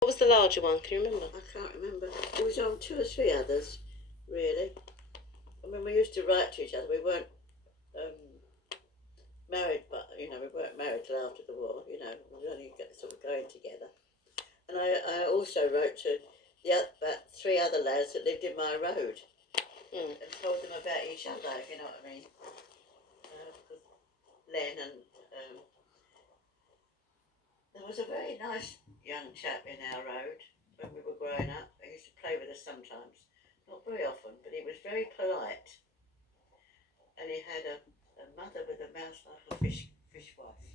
What was the larger one? Can you remember? I can't remember. It was on 2 or 3 others, really. I mean, we used to write to each other. We weren't married, but we weren't married till after the war. We only sort of going together. And I also wrote to about 3 other lads that lived in my road and told them about each other, if you know what I mean. Len and there was a very nice young chap in our road when we were growing up. He used to play with us sometimes, not very often, but he was very polite. And he had a mother with a mouth like a fishwife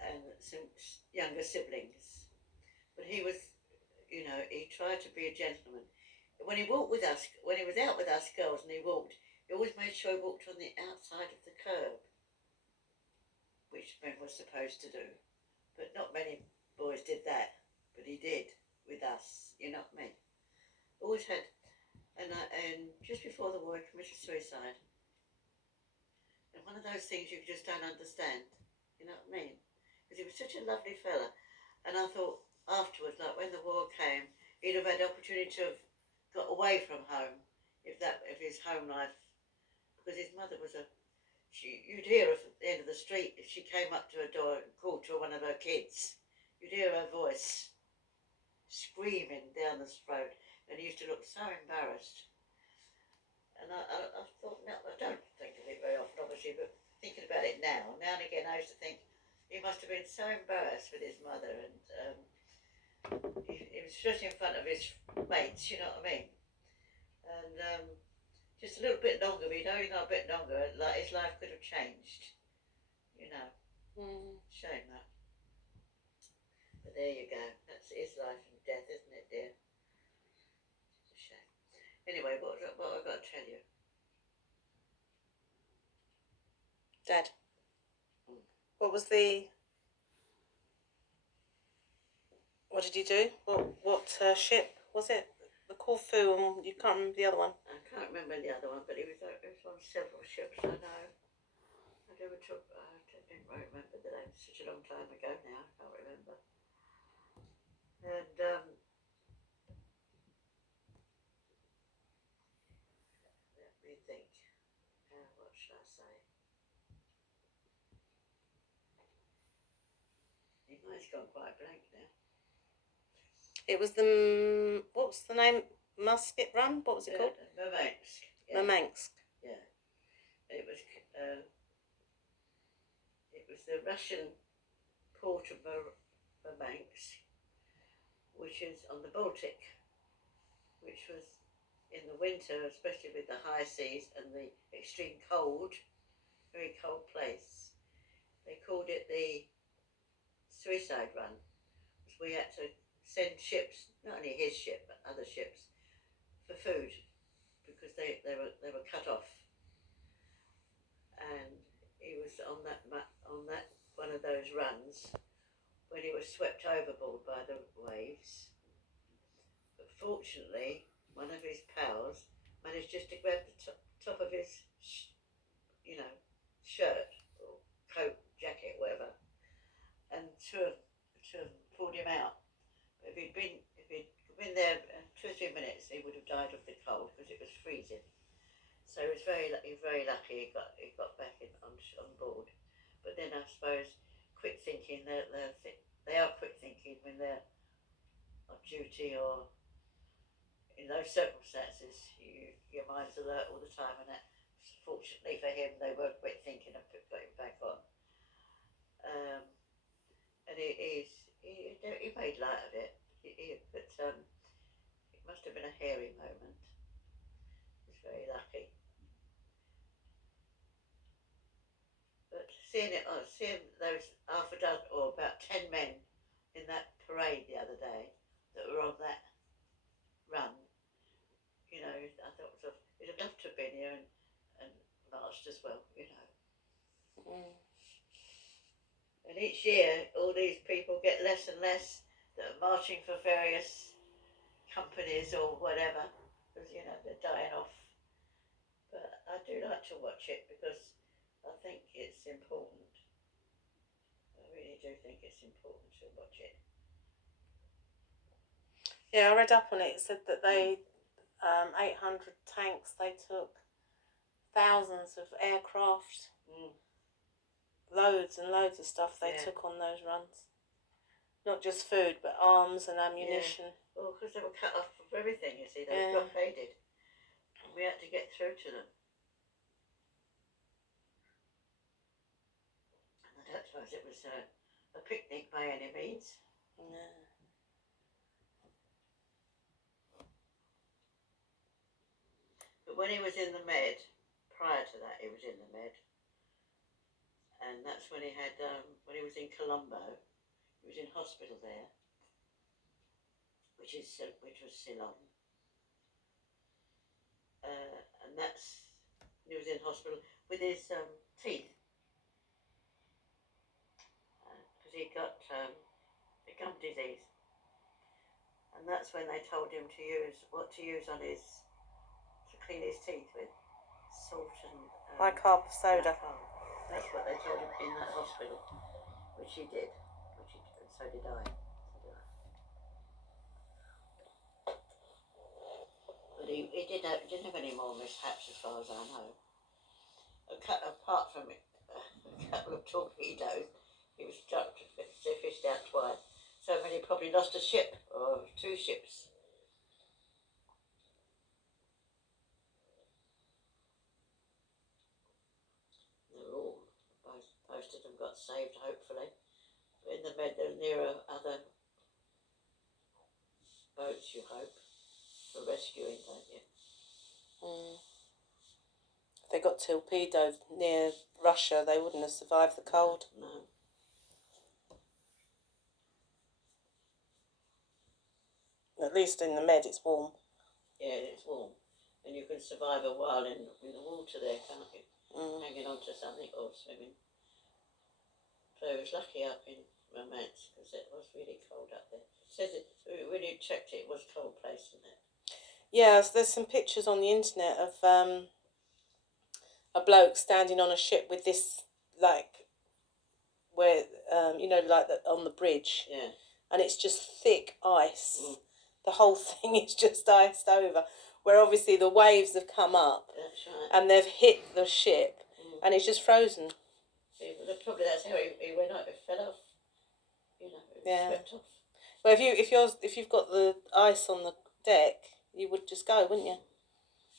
and some younger siblings. But he was, he tried to be a gentleman. When he walked with us, when he was out with us girls and he always made sure he walked on the outside of the curb, which men were supposed to do. But not many boys did that, but he did with us, you know what I mean? Always had, and just before the war he committed suicide. And one of those things you just don't understand, you know what I mean? Because he was such a lovely fella. And I thought afterwards, like when the war came, he'd have had the opportunity to have got away from home if his home life, because his mother was you'd hear her at the end of the street if she came up to her door and called to one of her kids. You'd hear her voice screaming down the road, and he used to look so embarrassed. And I thought, no, I don't think of it very often, obviously, but thinking about it now and again, I used to think he must have been so embarrassed with his mother, and he was especially in front of his mates, you know what I mean? And just a little bit longer, but a bit longer, like his life could have changed, you know. Shame that. But there you go. That's his life and death, isn't it, dear? It's a shame. Anyway, what have I got to tell you? Dad. What did you do? What ship was it? The Corfu, and you can't remember the other one? I can't remember the other one, but he was on several ships, I know. I didn't quite remember the name. Such a long time ago now, I can't remember. And let me think. What should I say? He might have gone quite blank now. It was what was the name? Musket Run? What was it called? Murmansk. Yeah. Murmansk. Yeah. It was the Russian port of Murmansk, which is on the Baltic, which was in the winter, especially with the high seas and the extreme cold, very cold place. They called it the suicide run, because we had to send ships, not only his ship but other ships, for food, because they were cut off. And he was on that one of those runs when he was swept overboard by the waves. But fortunately, one of his pals managed just to grab the top of his shirt or coat, jacket, whatever, and to have pulled him out. But if he'd been there 2 or 3 minutes, he would have died of the cold because it was freezing. So he was very lucky. He got back on board. But then I suppose quick thinking, they are quick thinking when they're on duty or in those circumstances. Your mind's alert all the time, and that, fortunately for him, they were quick thinking and got him back on. And he made light of it. But it must have been a hairy moment. He was very lucky. But seeing those half a dozen or about 10 men in that parade the other day that were on that run, I thought he'd have loved to have been here and marched as well, And each year, all these people get less and less that are marching for various companies or whatever, because, they're dying off. But I do like to watch it because I think it's important. I really do think it's important to watch it. Yeah, I read up on it. It said that they 800 tanks. They took thousands of aircraft, loads and loads of stuff they took on those runs. Not just food, but arms and ammunition. Yeah. Well, because they were cut off from everything, you see. They were blockaded. And we had to get through to them. And I don't suppose it was a picnic by any means. No. But when he was in the Med, prior to that, he was in the Med. And that's when he had, when he was in Colombo, he was in hospital there, which was Ceylon. And he was in hospital with his teeth. Because he got the gum disease. And that's when they told him what to use on to clean his teeth with. Salt and... bicarb soda. That's what they told him in that hospital, which he did. And so did I. But he didn't have any more mishaps as far as I know. Apart from a couple of torpedoes, he was struck, they fished out twice. So he probably lost a ship or 2 ships. Most of them got saved, hopefully. But in the Med, they're nearer other boats, you hope, for rescuing, don't you? If they got torpedoed near Russia, they wouldn't have survived the cold. No. At least in the Med, it's warm. Yeah, it's warm. And you can survive a while in the water there, can't you? Hanging on to something or swimming. So I was lucky up in Murmansk because it was really cold up there. It says when you checked it was a cold place, isn't it? Yes, there's some pictures on the internet of a bloke standing on a ship with this, like, where, on the bridge. Yeah. And it's just thick ice. The whole thing is just iced over. Where obviously the waves have come up. That's right. And they've hit the ship. And it's just frozen. Probably that's how he went up. It fell off. Swept off. Well, if you've got the ice on the deck, you would just go, wouldn't you?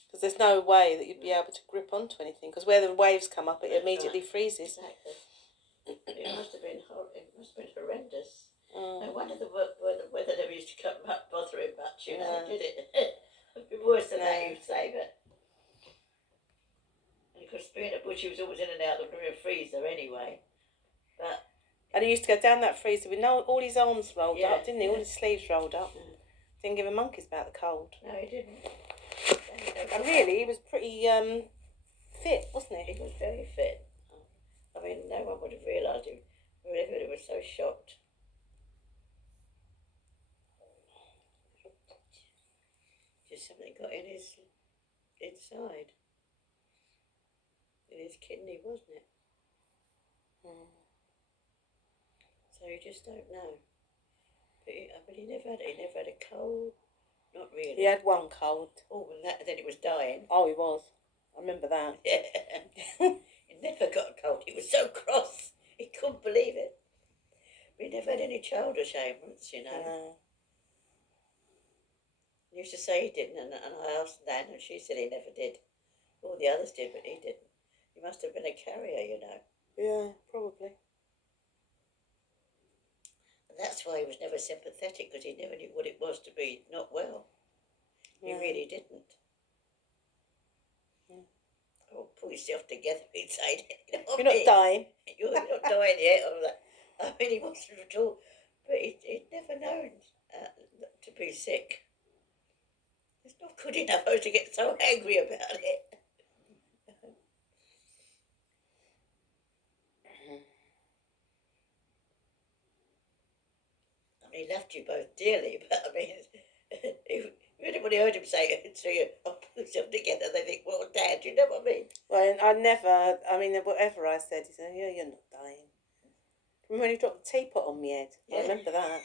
Because there's no way that you'd be able to grip onto anything. Because where the waves come up, it immediately freezes. Exactly. It must have been horrendous. No wonder the weather never used to come up bother him much, did it? It'd be worse than that, you'd say, but... And of course, being at Bush, he was always in and out of the freezer anyway. And he used to go down that freezer with all his arms rolled up, didn't he? All his sleeves rolled up. Didn't give a monkey's about the cold. No, he didn't. And really, he was pretty fit, wasn't he? He was very fit. I mean, no one would have realised him. Everybody was so shocked. Just something got in his inside. In his kidney, wasn't it? So you just don't know. But he never had a cold. Not really. He had one cold. Oh, and then he was dying. Oh, he was. I remember that. Yeah. He never got a cold. He was so cross. He couldn't believe it. But he never had any childish ailments, No. He used to say he didn't, and I asked Nan, and she said he never did. All the others did, but he didn't. He must have been a carrier, Yeah, probably. And that's why he was never sympathetic, because he never knew what it was to be not well. He really didn't. Oh, pull yourself together, he'd say. You're not dying. You're not dying yet. I mean, he wasn't at all. But he'd never known to be sick. It's not good enough to get so angry about it. I mean, he loved you both dearly, but I mean, if anybody heard him say it to you, "Oh, pull yourself together," they think, "Well, Dad, you know what I mean?" Well, whatever I said, he said, "Yeah, you're not dying." Remember when he dropped the teapot on my head? I remember that.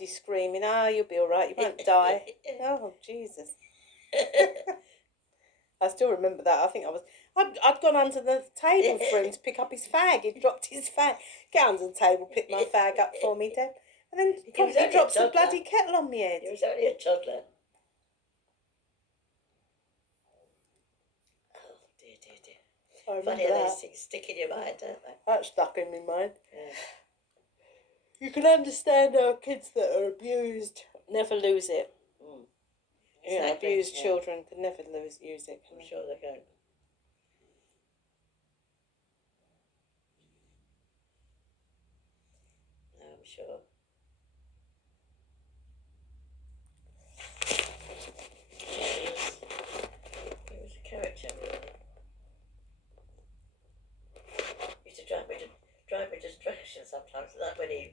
Daddy screaming, you'll be all right, you won't die. Oh, Jesus. I still remember that. I think I'd gone under the table for him to pick up his fag. He'd dropped his fag. Get under the table, pick my fag up for me, Deb. And then He was promptly only a drops the toddler. bloody kettle on my head. He was only a toddler. Oh, dear, dear, dear. I remember Funny how that. those things stick in your mind, don't they? That stuck in my mind. Yeah. You can understand how kids that are abused never lose it. Mm. You know, Exactly, abused yeah. children could never use it. Can I'm they? sure they can. No, I'm sure. He was a character, really. Used to drive me to distraction sometimes, like when he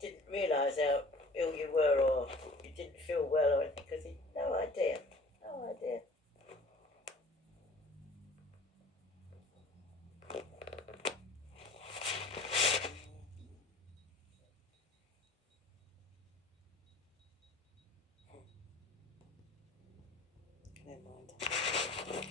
didn't realise how ill you were or you didn't feel well or anything, because he had no idea. No idea. Never mind.